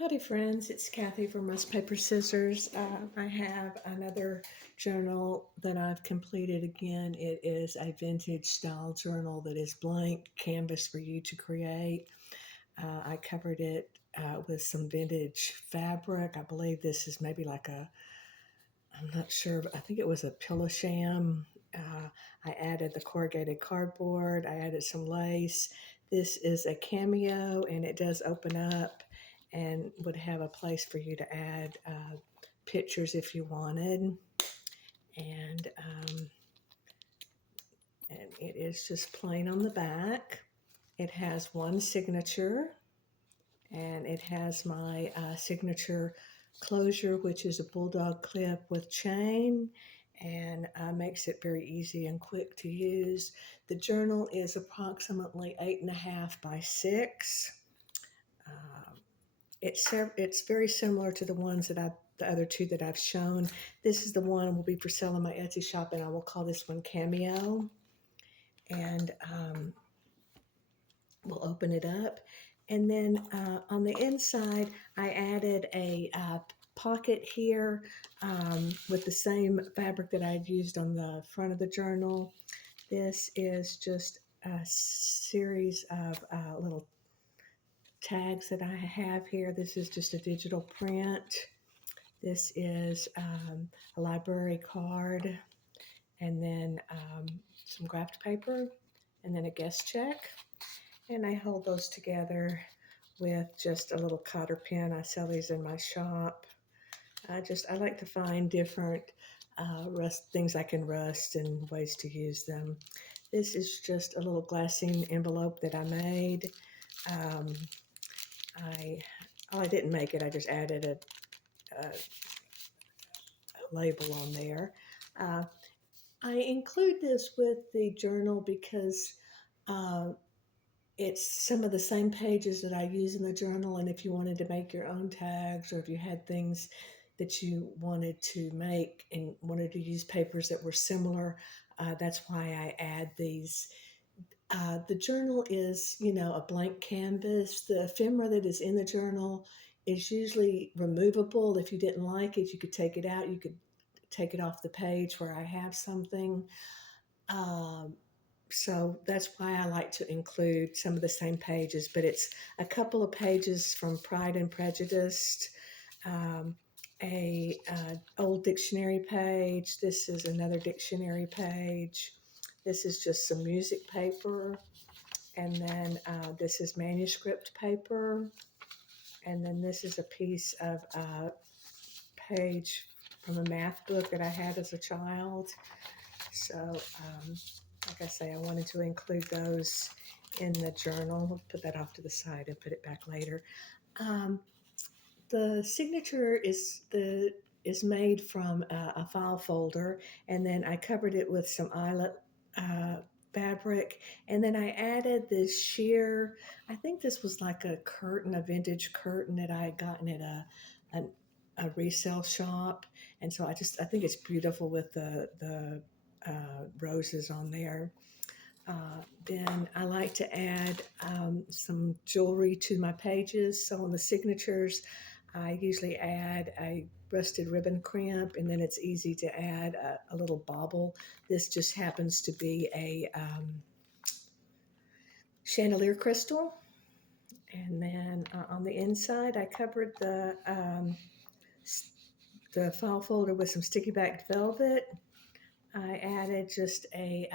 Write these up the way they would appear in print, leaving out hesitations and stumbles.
Howdy friends, it's Kathy from Rust Paper Scissors. I have another journal that I've completed again. It is a vintage style journal that is blank canvas for you to create. I covered it with some vintage fabric. I believe this is maybe like I'm not sure, but I think it was a pillow sham. I added the corrugated cardboard. I added some lace. This is a Cameo and it does open up and would have a place for you to add pictures if you wanted. And, um, and it is just plain on the back. It has one signature and it has my signature closure, which is a bulldog clip with chain, and makes it very easy and quick to use. The journal is approximately 8.5 by 6. It's very similar to the ones the other two that I've shown. This is the one will be for sale on my Etsy shop, and I will call this one Cameo. And we'll open it up. And then on the inside, I added a pocket here with the same fabric that I had used on the front of the journal. This is just a series of little tags that I have here. This is just a digital print. This is a library card, and then some graphed paper, and then a guest check. And I hold those together with just a little cotter pin. I sell these in my shop. I like to find different things I can rust and ways to use them. This is just a little glassine envelope that I made. Um, I didn't make it. I just added a label on there. Uh, I include this with the journal because it's some of the same pages that I use in the journal, and if you wanted to make your own tags or if you had things that you wanted to make and wanted to use papers that were similar, that's why I add these. The journal is, a blank canvas. The ephemera that is in the journal is usually removable. If you didn't like it, you could take it out. You could take it off the page where I have something. Um, so that's why I like to include some of the same pages, but it's a couple of pages from Pride and Prejudice, um, a old dictionary page. This is another dictionary page. This is just some music paper, and then this is manuscript paper, and then this is a piece of page from a math book that I had as a child. So, like I say, I wanted to include those in the journal. We'll put that off to the side and put it back later. The signature is made from a file folder, and then I covered it with some eyelet fabric, and then I added this sheer. I think this was like a curtain, a vintage curtain that I had gotten at a resale shop, and so I think it's beautiful with the roses on there. Then I like to add some jewelry to my pages. So on the signatures, I usually add a rusted ribbon crimp, and then it's easy to add a little bauble. This just happens to be a chandelier crystal. And then on the inside, I covered the file folder with some sticky backed velvet. I added just a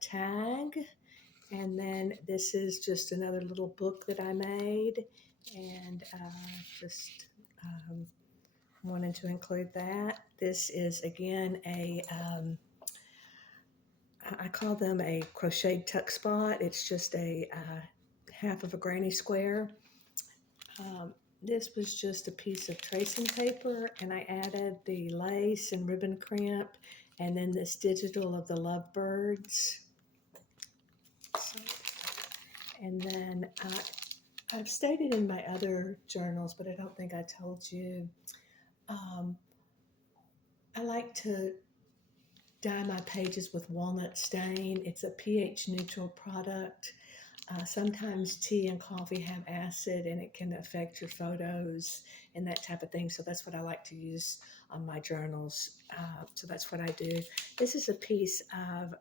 tag, and then this is just another little book that I made, and just wanted to include that. This is again I call them a crocheted tuck spot. It's just a half of a granny square. This was just a piece of tracing paper, and I added the lace and ribbon crimp, and then this digital of the lovebirds. So, and then I've stated in my other journals, but I don't think I told you, um, I like to dye my pages with walnut stain. It's a pH neutral product. Sometimes tea and coffee have acid and it can affect your photos and that type of thing. So that's what I like to use on my journals. So that's what I do. This is a piece of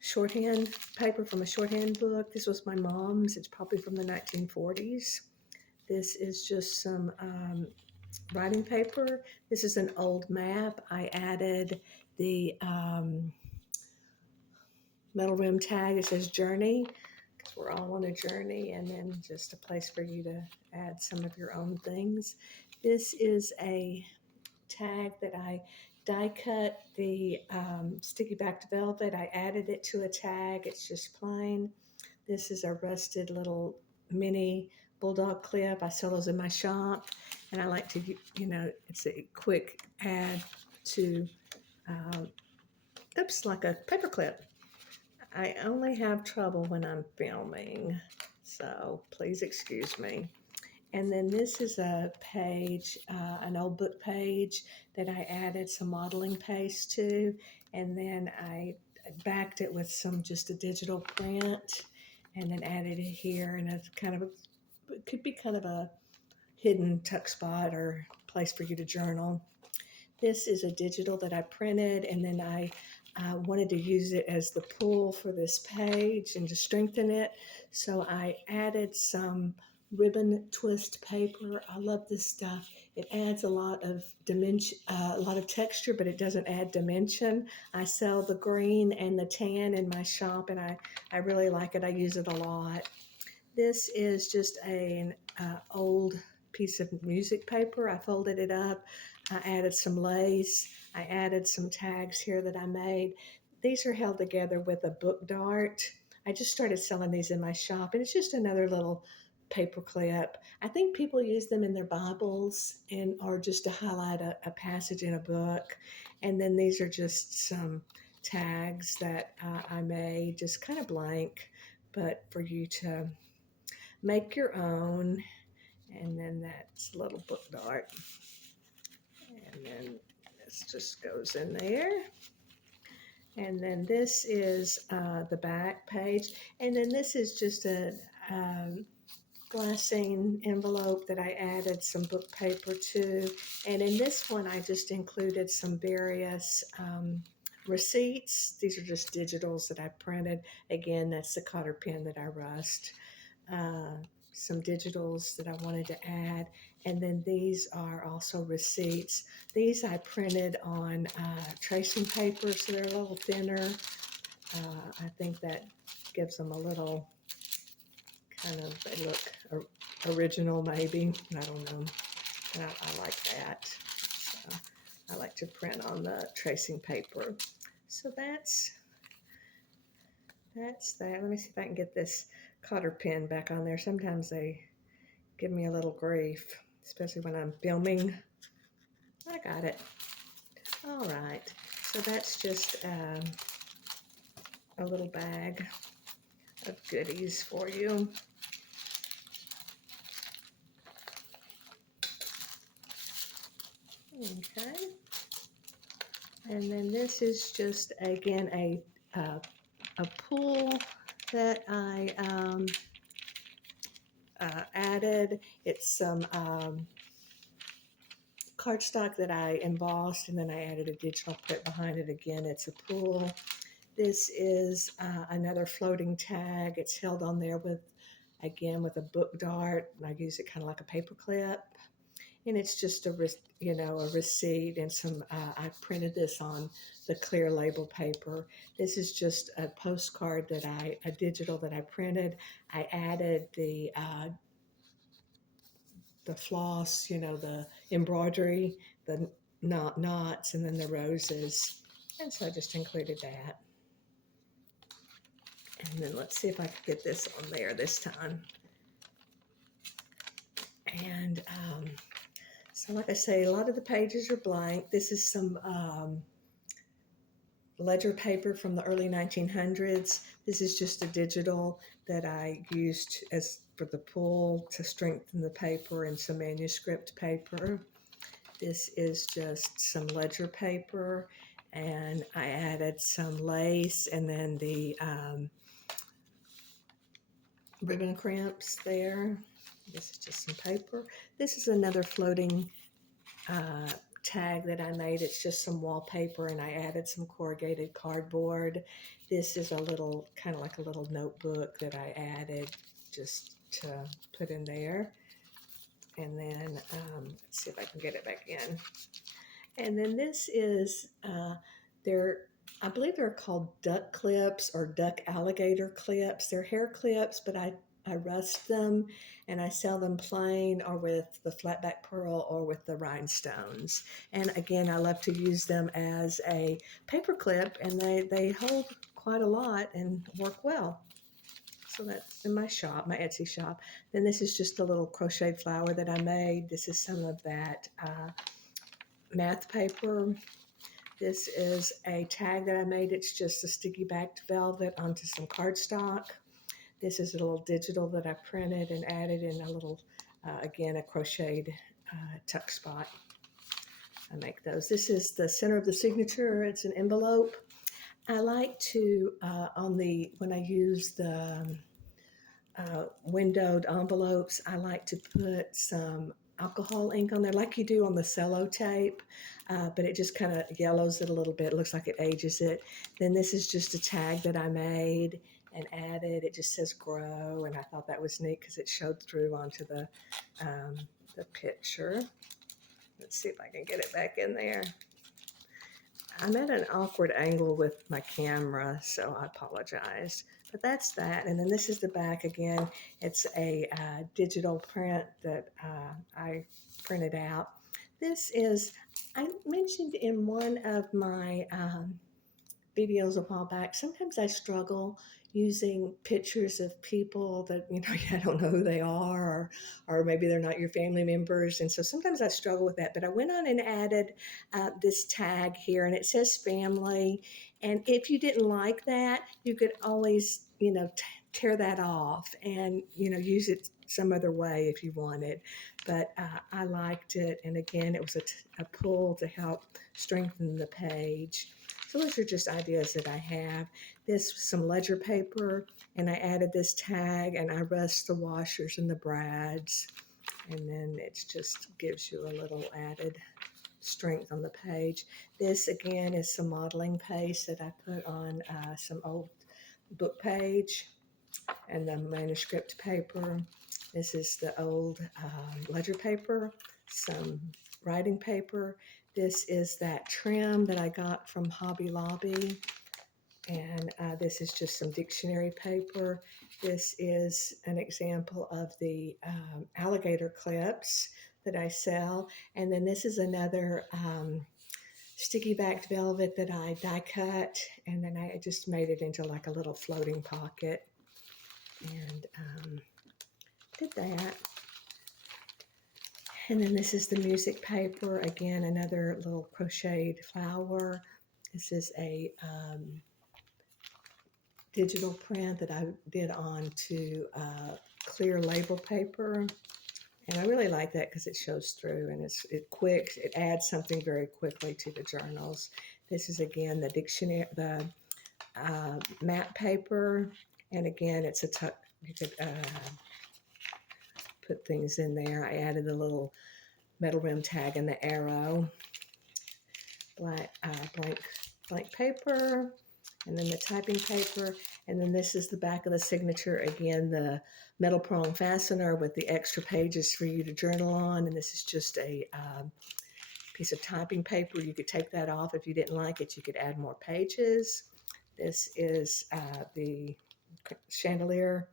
shorthand paper from a shorthand book. This was my mom's. It's probably from the 1940s. This is just some writing paper. This is an old map. I added the metal rim tag. It says journey because we're all on a journey, and then just a place for you to add some of your own things. This is a tag that I die cut the sticky backed velvet. I added it to a tag. It's just plain. This is a rusted little mini bulldog clip. I sell those in my shop, and I like to, it's a quick add to, like a paper clip. I only have trouble when I'm filming, so please excuse me. And then this is a page, an old book page that I added some modeling paste to, and then I backed it with just a digital print, and then added it here, and it's it could be kind of a hidden tuck spot or place for you to journal. This is a digital that I printed, and then I wanted to use it as the pull for this page and to strengthen it. So I added some ribbon twist paper. I love this stuff. It adds a lot of dimension, a lot of texture, but it doesn't add dimension. I sell the green and the tan in my shop, and I really like it. I use it a lot. This is just an old piece of music paper. I folded it up. I added some lace. I added some tags here that I made. These are held together with a book dart. I just started selling these in my shop, and it's just another little paper clip. I think people use them in their Bibles or just to highlight a passage in a book. And then these are just some tags that I made, just kind of blank, but for you to make your own. And then that's a little book dart, and then this just goes in there. And then this is the back page, and then this is just a glassine envelope that I added some book paper to. And in this one I just included some various receipts. These are just digitals that I printed. Again, that's the cotter pen that I rust. Some digitals that I wanted to add, and then these are also receipts. These I printed on tracing paper, so they're a little thinner. I think that gives them a little they look original maybe, I don't know, and I like that. So I like to print on the tracing paper. So that's that. Let me see if I can get this cotter pen back on there. Sometimes they give me a little grief, especially when I'm filming. I got it. All right. So that's just a little bag of goodies for you. Okay. And then this is just, again, a pool that I added. It's some cardstock that I embossed, and then I added a digital print behind it. Again, it's a pool. This is another floating tag. It's held on there with a book dart, and I use it kind of like a paper clip. And it's just a receipt and some, I printed this on the clear label paper. This is just a postcard a digital that I printed. I added the floss, the embroidery, the knots, and then the roses. And so I just included that. And then let's see if I can get this on there this time. And so like I say, a lot of the pages are blank. This is some ledger paper from the early 1900s. This is just a digital that I used for the pull to strengthen the paper, and some manuscript paper. This is just some ledger paper, and I added some lace, and then the ribbon crimps there. This is just some paper. This is another floating uh, tag that I made. It's just some wallpaper and I added some corrugated cardboard. This is a little, kind of like a little notebook that I added just to put in there. And then, let's see if I can get it back in. And then this is, they're, I believe they're called duck clips or duck alligator clips. They're hair clips, but I rust them and I sell them plain or with the flatback pearl or with the rhinestones. And again, I love to use them as a paper clip and they hold quite a lot and work well. So that's in my shop, my Etsy shop. Then this is just a little crocheted flower that I made. This is some of that math paper. This is a tag that I made. It's just a sticky backed velvet onto some cardstock. This is a little digital that I printed and added in a little, again, a crocheted tuck spot. I make those. This is the center of the signature. It's an envelope. I like to, when I use the windowed envelopes, I like to put some alcohol ink on there like you do on the cello tape, but it just kind of yellows it a little bit. It looks like it ages it. Then this is just a tag that I made and added. It just says grow, and I thought that was neat because it showed through onto the picture. Let's see if I can get it back in there. I'm at an awkward angle with my camera, so I apologize. But that's that. And then this is the back again. It's a digital print that I printed out. This is, I mentioned in one of my videos a while back, sometimes I struggle using pictures of people that, I don't know who they are, or maybe they're not your family members. And so sometimes I struggle with that. But I went on and added this tag here, and it says family. And if you didn't like that, you could always, tear that off and, use it some other way if you wanted. But I liked it. And again, it was a pull to help strengthen the page. So those are just ideas that I have. This was some ledger paper, and I added this tag, and I rust the washers and the brads, and then it just gives you a little added strength on the page. This, again, is some modeling paste that I put on some old book page and the manuscript paper. This is the old ledger paper, some writing paper. This is that trim that I got from Hobby Lobby. And this is just some dictionary paper. This is an example of the alligator clips that I sell. And then this is another sticky backed velvet that I die cut. And then I just made it into like a little floating pocket. And did that. And then this is the music paper. Again, another little crocheted flower. This is a digital print that I did onto clear label paper. And I really like that because it shows through and it adds something very quickly to the journals. This is again the dictionary, the matte paper. And again, it's a tuck, you could put things in there. I added a little metal rim tag and the arrow. Blank paper, and then the typing paper, and then this is the back of the signature. Again, the metal prong fastener with the extra pages for you to journal on, and this is just a piece of typing paper. You could take that off if you didn't like it. You could add more pages. This is the chandelier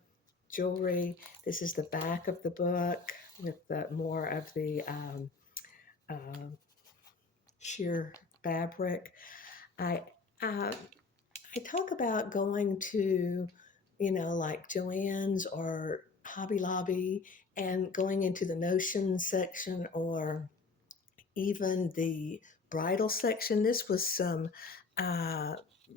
jewelry. This is the back of the book with more of the sheer fabric. I talk about going to, like Joann's or Hobby Lobby and going into the notion section or even the bridal section. This was some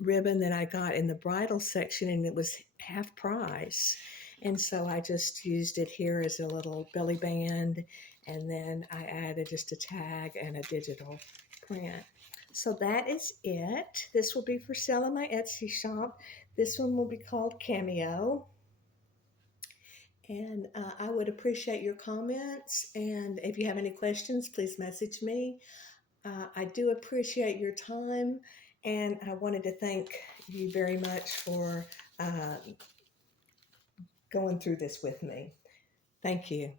ribbon that I got in the bridal section, and it was half price. And so I just used it here as a little belly band, and then I added just a tag and a digital print. So that is it. This will be for sale in my Etsy shop. This one will be called Cameo. And I would appreciate your comments. And if you have any questions, please message me. I do appreciate your time. And I wanted to thank you very much for going through this with me. Thank you.